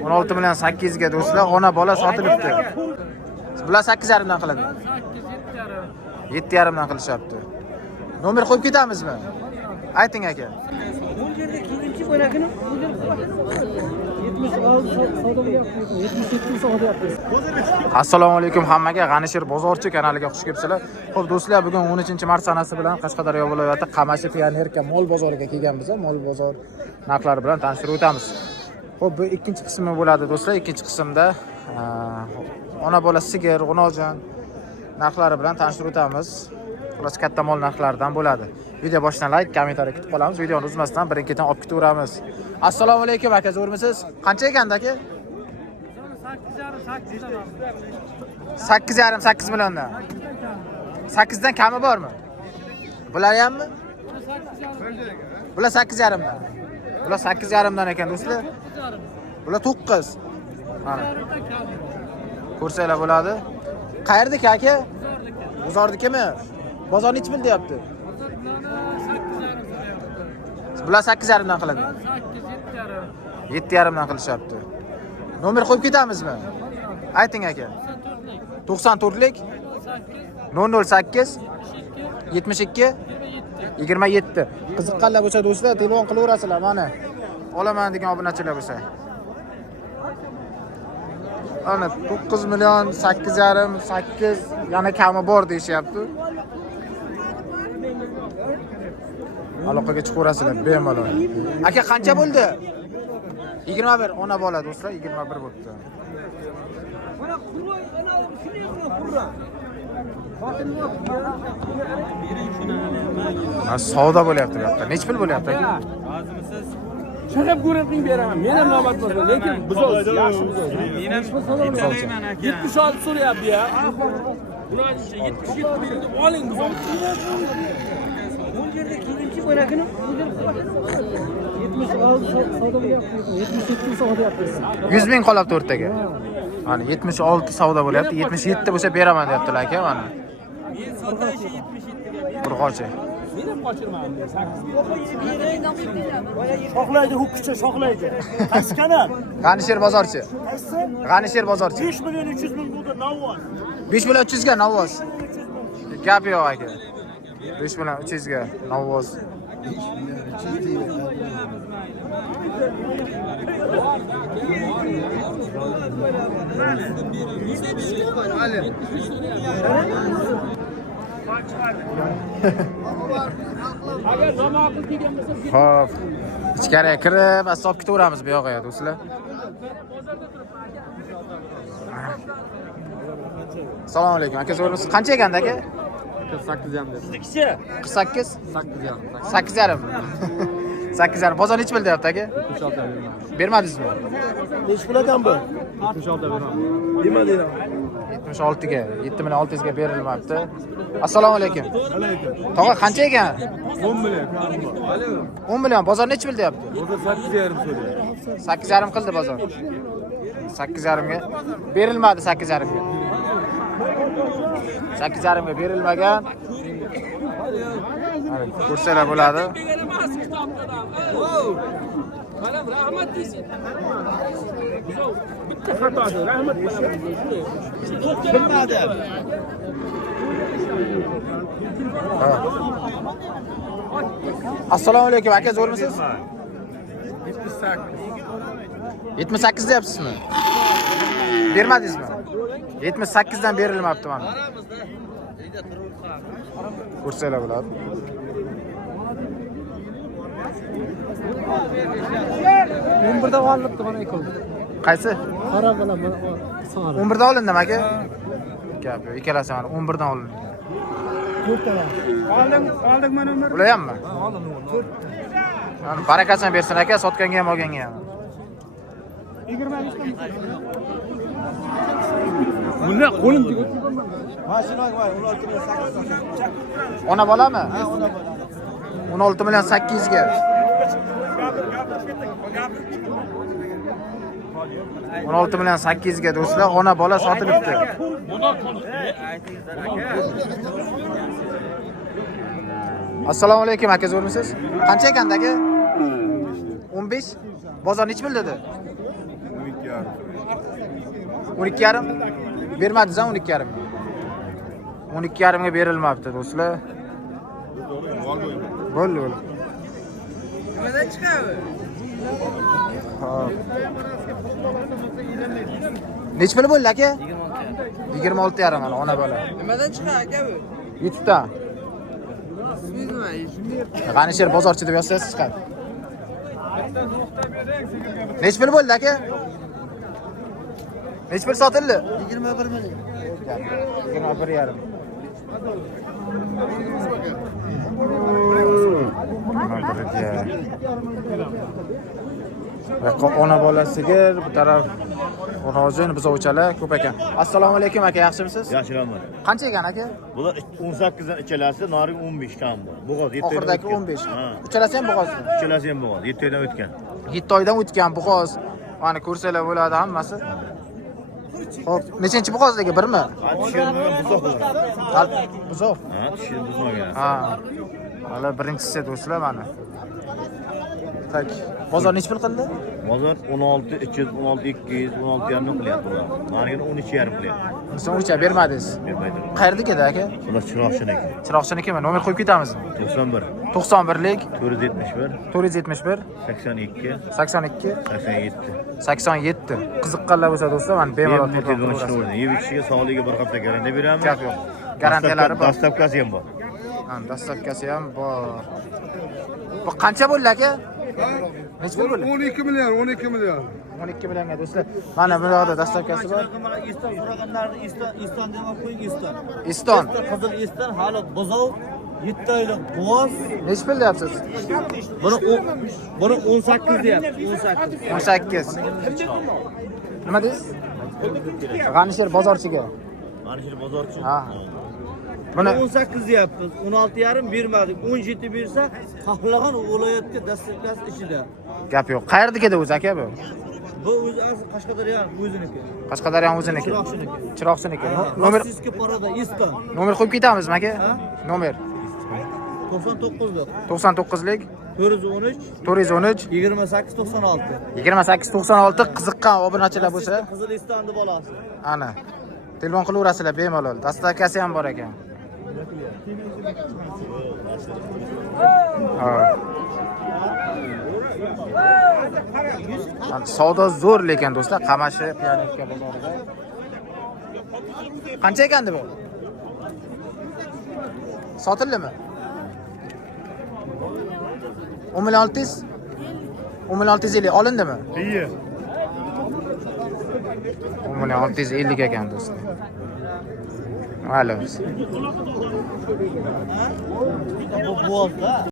16 million 800 ga do'stlar, ona bola sotilibdi. Bular 8,5 dan qiladi. 7,5 dan qilishyapti. Nomer qo'yib ketamizmi? Ayting aka. Bu yerda ikkinchi bo'lakini 77 savdo yapmiz. Assalomu alaykum hammaga. G'anishir bozorchi kanaliga xush kelibsizlar. Xo'p do'stlar, bugun 13-mart sanasi bilan Qashqadaryo viloyati Qamashi Pionerka mol bozoriga kelganmiz. Mol bozor narxlari bilan tanishtirib o'tamiz. Xo'p, bu ikkinchi qismi bo'ladi do'stlar. Ikkinchi qismda ona bola sigir, g'unojon narxlari bilan tanishtirib o'tamiz. Xullas katta mol narxlaridan bo'ladi. Video boshidan like, kommentariy kutib qolamiz. Videoni uzmasdan birin-ketin olib ketaveramiz. Assalomu alaykum aka, zo'rmisiz? Qancha ekanda aka? 8,5 milliondan. 8 dan kami bormi? Bular hammi? Bular 8,5 dan. Bular 8,5 dan ekan do'stlar. Bular 9. Mana. Ko'rsanglar bo'ladi. Qayerdaki aka? Bozordikimi? Bozor nech pul deyapti? Bular 8,5 dan qiladi. 7,5 dan qilishyapti. Nomer qo'yib ketamizmi? Ayting aka. 94lik 008 72 27. Qiziqqanlar bo'lsa do'stlar, telefon qilaverasizlar mana. Olaman degan obunachilar bo'lsa. Ana 9 million 8,5 8 yana kami bor deyishyapti. Aloqaga chiqaverasizlar bemalol. Aka qancha bo'ldi? 21 ona bola do'stlar, 21 bo'libdi. Mana qurroy ana shuni qurra. Savdo bo'lyapti bu yoqda. Nech pul bo'lyapti aka? Rozimisiz? Chaqib ko'rib beraman. Men ham navbat bor, lekin buzoq yaxshi buzoq. Men ham yetalayman aka. 76 so'rayapti ya. Bular 77 berdi. Oling buzoq. Bu yerda ikkinchi bo'lakini 76 savdo bo'lyapti. 77 savdo yapmiz. 100 ming qolibdi o'rtaga. Mana 76 savdo bo'lyapti. 77 bo'lsa beraman deyaptilar aka mana. Men sotashi 77 ga. Qurg'ochi. Men ham qochirman. 8. Shoqlaydi, huquqchi shoqlaydi. Qaysi kanal? G'anishir bozorchi. Qaysi? G'anishir bozorchi. 5 million 300 ming bo'ldi Navoz. 5 million 300 ga Navoz. Gap yo'q aka. 5 million 300 ga Navoz. Agar zamoqil degan bo'lsa, Xo'p. Ichkariga kirib, asob ketaveramiz bu yoqqa do'stlar. Assalomu alaykum. Aka so'raysiz, qancha ekanda aka? 8,5 dedi. 48? 8,5. 8,5. 8,5. Bozor nech pul deyapti aka? 76 beraman. Bermadingizmi? nech pul ekan bu? 76 beraman. Nima deyman? 76 ga, 7 million 600 ga berilmabdi. Assalomu alaykum. Tog'a qancha ekan? 10 million. 10 million. Bozor nech pul deyapti? Bozor 8,5 so'raydi. 8,5 qildi bozor. 8,5 ga berilmadi 8,5 ga. 8,5 ga berilmagan. Mana ko'rsanglar bo'ladi. Mana rahmat desin. Bitta xatosi, rahmat. Bilmadi. Assalomu alaykum aka, zo'rmisiz? 78 deyapsizmi? Bermadingizmi? 78 dan berilmabdi mana. Ko'rsanglar bo'ladi. Birda olibdi mana ekan. Qaysi? Qara bilan mana 11 dan olindimi aka? Gap yo'q, ikkalasi mana 11 dan olindi. Oldik mana umr. Bular hammi? Mana barakasini bersin aka, sotganga ham olganga ham. 25 dan. Bunda qo'lim tegib. Mashinaga voy, 16 million 800. Ona bolami? Ha, ona bola. 16 million 800 ga. 16 million 800 ga do'stlar, ona bola sotilibdi. Assalomu alaykum aka, zo'rmisiz? Qancha ekanda aka? 15. Bozor nech pul dedi? 12,5. 12,5. Bermadingiz 12,5. 12,5 ga berilmabdi do'stlar. Bo'ldi. Nimadan chiqadi? Xo'p. Nech pul bo'ldi aka? 26,5 mana ona bola. Nimadan chiqadi aka bu? YouTube'dan. Bilmayman. G'anishir bozorchi deb yozsangiz chiqadi. Nech pul bo'ldi aka? Nech pul sotildi? 21 million. 21,5. Ona bola sigir, bu taraf ro'zin buzovchalar ko'p ekan. Assalomu alaykum aka, yaxshimisiz? Yaxshiman. Qancha ekan aka? Bular 18 dan ichalasi, nari 15 kam bu. Bo'g'oz 7 oydan Oxirdagi o'tgan. 15. Ha. Uchalasi ham bo'g'oz. Ichalasi ham bo'g'oz, 7 oydan o'tgan. 7 oydan o'tgan bo'g'oz. Mana ko'rsalar bo'ladi hammasi. Xo'p, nechanchi bo'g'ozligi? Birmi? Ha, tishirmagan buzoq bular. Buzoq. Ha, tishirib buzmagan. Ha. Mana birinchisi do'stlar mana. Tak. Bozor nech pul qildi? Bozor 16, 316, 200, 16 yarim qilyapti bular. Narigini 13 yarim qilyapti. Siz uncha bermadingiz. Bermaydi. Qayerdagi edi aka? Bular chiroqchiniki. Chiroqchinikimi? Nomer qo'yib ketamiz. 91, 91lik 471, 471 82, 82 87. 87. Qiziqqanlar bo'lsa do'stlar, mana bemalol Bemalol telefon telefon qilaverasiz. ishlaydi. Yeb ichiga sog'ligiga bir hafta garantiya beramiz. Gap yo'q. Garantiyalari bor. Dastavkasi ham bor. Ha, dastavkasi ham bor. Bu qancha bo'ldi aka? Nech pul bo'ldi? 12 million, 12 million. 12 millionga do'stlar. Mana bu yoqda dastavkasi bor. Iston so'raganlarni Iston deb olib qo'ying Iston. Iston. Qizil Iston hali bozov 7 oylik bo'z. Nech pul deyapsiz? Buni 18 deyapti. 18. 18. Nima deysiz? G'anishir bozorchiga. Mana shu bozorchi. Ha. Buni 18 deyapmiz. 16,5 bermadik. 17 bersa, xohlagan viloyatga dastavkasi ichida. gap yo'q. Qayerdagida o'zi aka bu? Bu o'zi asli Qashqadaryo o'ziniki. Qashqadaryo o'ziniki. Chiroqchiniki. Chiroqchiniki. Nomer Rossiyskiy paroda Iston. nomer qo'yib ketamizmi aka? Nomer 99lik. 99lik 413 413 28 96. 28 96 qiziqqan obunachilar bo'lsa, Qizil Istonni bolasi. ana telefon qilaverasizlar bemalol. Dastavkasi ham bor ekan. Ha. Savdo zo'r lekin do'stlar, Qamashi Piyonovka bozorida. Qancha ekandi bu? Sotildimi? 10 million 600? 10 million 650 olindimi? Iyi. 10 million 650 ekan do'stlar. Ma'lum. Bu bozda